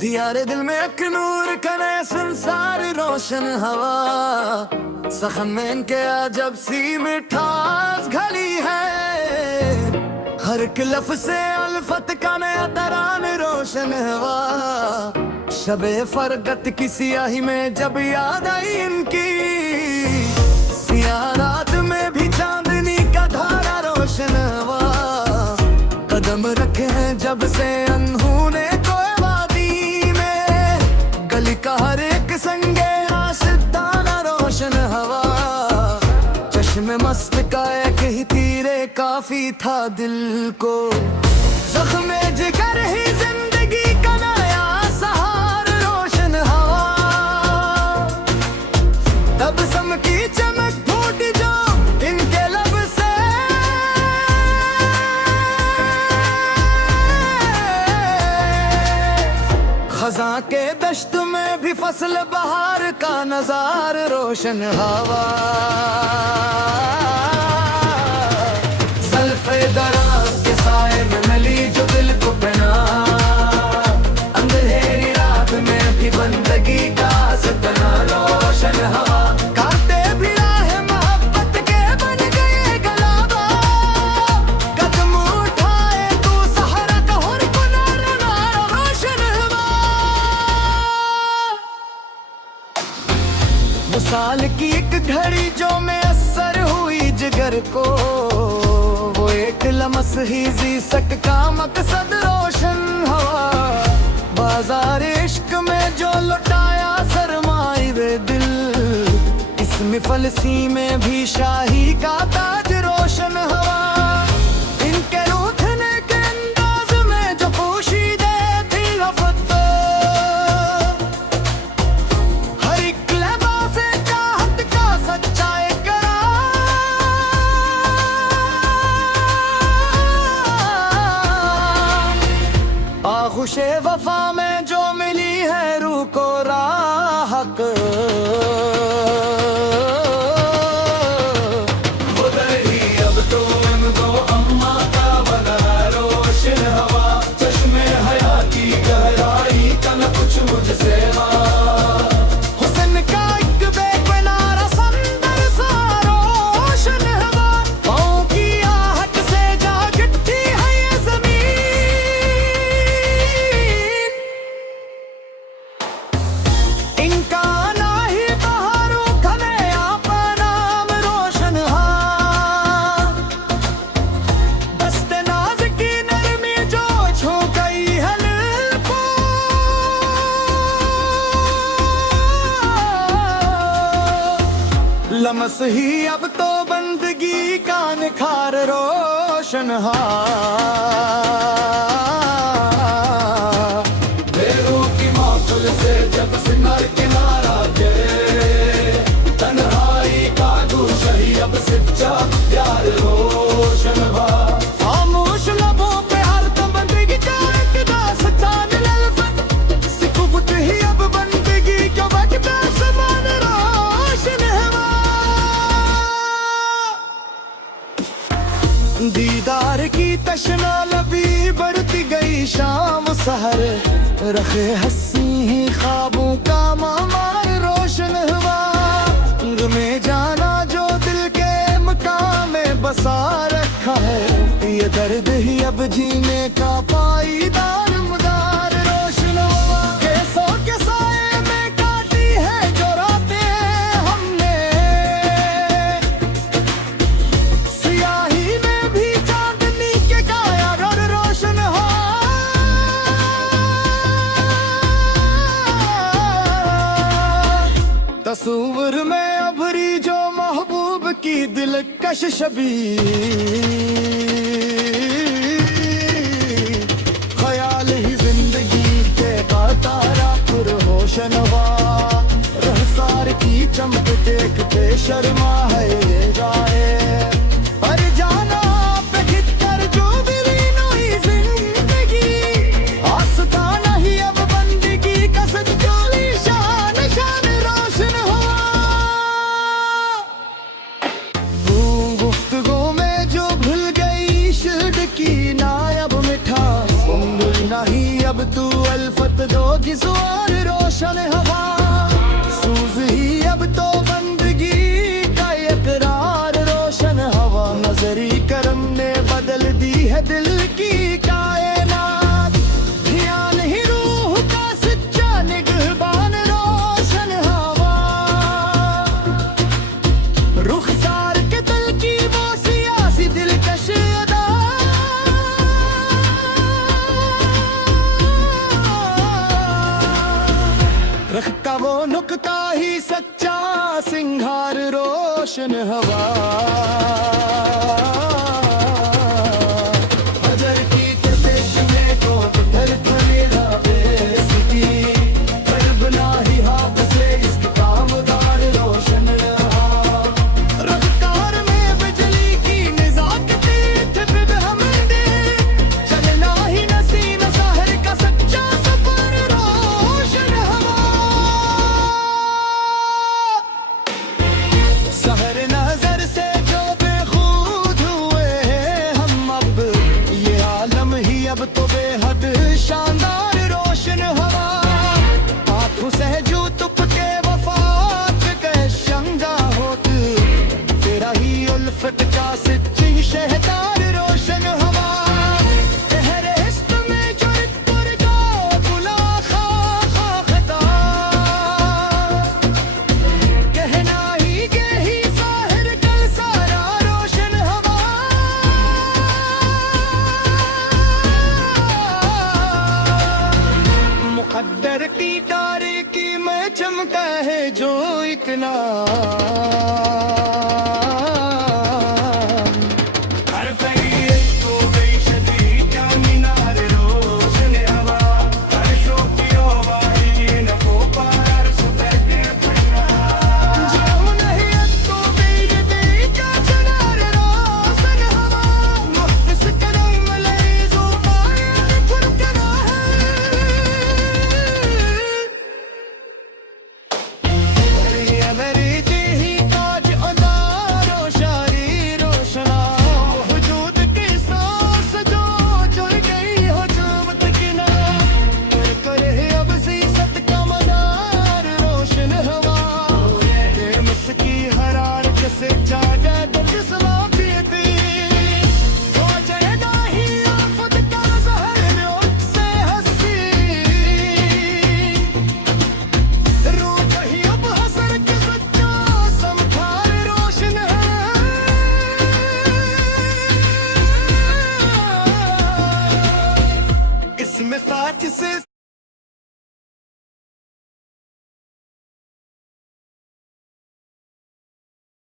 दिया रे दिल में एक नूर कने संसार रोशन हवा, सखन में इनके अजब सी मिठास घली है। हर एक लफ्ज़ से अल्फत का नया तरान रोशन हवा। शबे फरगत की सियाही में जब याद आई इनकी, सियाह रात में भी चांदनी का धारा रोशन हवा। कदम रखे हैं जब से अनहोने कोई वादी में, गली का हर एक संगे आशिक़ाना रोशन हवा। चश्मे मस्त का एक ही तीरे काफी था दिल को, ज़ख्मे जिगर ही जिंदगी का नया सहार रोशन हवा। तबसम की चमक फूट जो इनके लब से, खज़ां के दश्त में भी फसल बहार का नज़ार रोशन हवा। ज़ल्फ़े दराज़ के साए में मिली जो दिल को पना, अंधेरी रात में भी बंदगी का सतना रोशन हवा। कांटे भी राह मोहब्बत के बन गए गलाबा, कदम उठाए तू सहारा का हुर कुनार रोशन हवा। मिसाल की एक घड़ी जो मैसर हुई जिगर को, वो एक लम्स ही जी सक का मकसद रोशन हवा। बाजार इश्क में जो लुटाया सरमाए वे दिल, इसमें फलसी में भी शाही का ताज रोशन हवा। इनके रूठने के अंदाज में जो पोशीदे थी रफ़त, हर एक लबा से चाहत का सच्चा इकरार। आगोशे वफा में जो मिली है रूह को राहत, उधर ही अब तो इनको अम्मा का बना रोशन हवा। चश्मे हया की गहराई का न कुछ मुझसे हुस्न का एक बेकिनारा समंदर सा रोशन हवा। पाँव की आहट से जागती है ये ज़मीन, इनका आना ही बहारों का नया नाम रोशन हा। दस्ते नाज़ की नरमी जो छू गई है दिल को, लम्स ही अब तो बंदगी का निखार रोशन हा। बेरू की महफिल से जब सिंगार किनारा गिरे, तन्हाई का गुलशन ही अब सच्चा प्यार रोशन हुआ। खामोश लबों पे हर दम बंदगी का एक दास्तान लल्फत, सिकुबत ही अब बंदगी का वक्त आसमान रोशन हुआ। दीदार की तशना लबी बढ़ती गई शाम सहर, रखे हंसी ही ख्वाबों का मामार रोशन हुआ। में जाना जो दिल के मकाम में बसा रखा है, ये दर्द ही अब जीने का पाईदार मुदार रोशन हुआ। कैसों के साए में काटी है जो रातें हमने, सियाही में भी चांदनी के काया घर रोशन हुआ। तस्वीर में अभरी जो महबूब की दिलकश छवि, ख्याल ही जिंदगी के का तारा पुरहोशन हुआ। रहसार की चमक देखते शर्मा है ये जाए, पर जाना पे खितर जो बिलीन हुई जिंदगी, आस्था नहीं अब बंदगी का सच्चोली शान शान रोशन हुआ। गुफ्तगू में जो भूल गई इश्क की नायब मिठास, नहीं अब तू अल्फत दोगी सुआर रोशन हवा, सूज ही अब तो बंदगी का इकरार रोशन हवा। नजरी करम ने बदल दी है दिल की कायनात, ध्यान ही रूह का सच्चा निगहबान रोशन हवा। रुखसार के दिल की वो सियासी दिलकश अदा, रखता वो नुकता ही सच्चा सिंगार रोशन हवा। हजर की तपिश में तो पत्थर था मेरा बेइज्जती, पर बना ही हाथ से इसके कामगार रोशन रहा। रफ्तार में बिजली की निज़ाकती थे बिब हमदे, चलना ही नसीम साहर का सच्चा सफर रोशन हवा। सहर नजर से जो बेखुद हुए हैं हम, अब ये आलम ही अब तो बेहद शानदार रोशन हवा। आंखों से जो तुपके वफात के शंगा होत, तेरा ही उल्फत का सच्ची शहदार रोशन हवा। तेरे इश्क में जो एक पुरजा बुला खा खता, कहना ही के ही साहिर कल सारा रोशन हवा। मुकद्दर की तारीकी में चमका है जो इतना